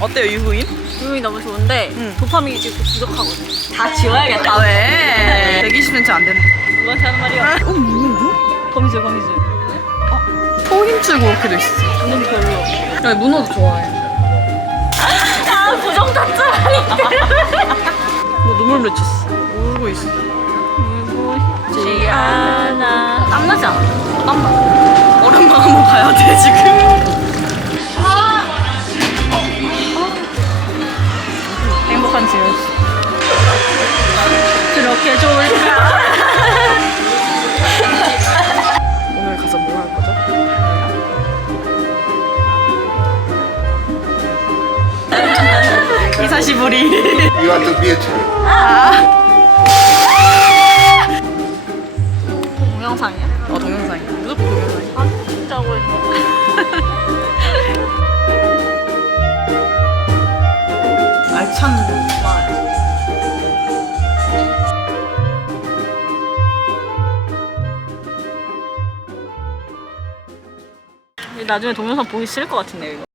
어때요 유부인? 기분이 너무 좋은데 응. 도파민이 지금 부족하거든. 다 지워야겠다. 아 왜? 120cm 안 되는데. 누구한테 하는 말이야? 어 뭐야? 거미줄 거미줄. 소힘줄 그렇게 돼 있어. 눈 별로. 야 문어도 좋아해. 아 부정 탔잖아. 뭐 눈물 맺혔어. 울고 있어. 울고 싶지 않아. 땀나지 않아? 땀나. 오랜만에 한번 가야 돼 지금. 그렇게 좋을까? 오늘 가서 뭐 할 거죠? 이사시부리. You want to be a tour? 동영상이야? 어 동영상이야. 무조건 동영상 알찬 말. 나중에 동영상 보기 싫을 것 같은데 이거.